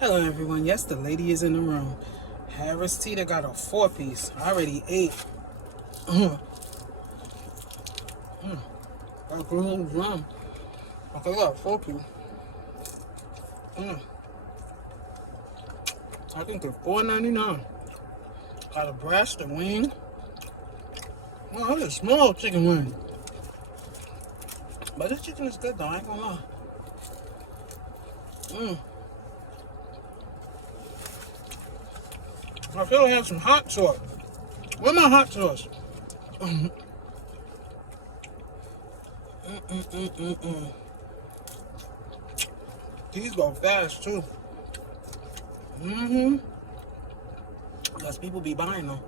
Hello everyone, yes the lady is in the room. Harris Teeter got a 4-piece. I already ate. Got a whole drum. Okay, got a 4-piece. I think it's $4.99. Got a breast, a wing. Oh, that's a small chicken wing. But this chicken is good though, I ain't gonna lie. I feel like I have some hot sauce. Where's my hot sauce? These go fast too. Because people be buying them.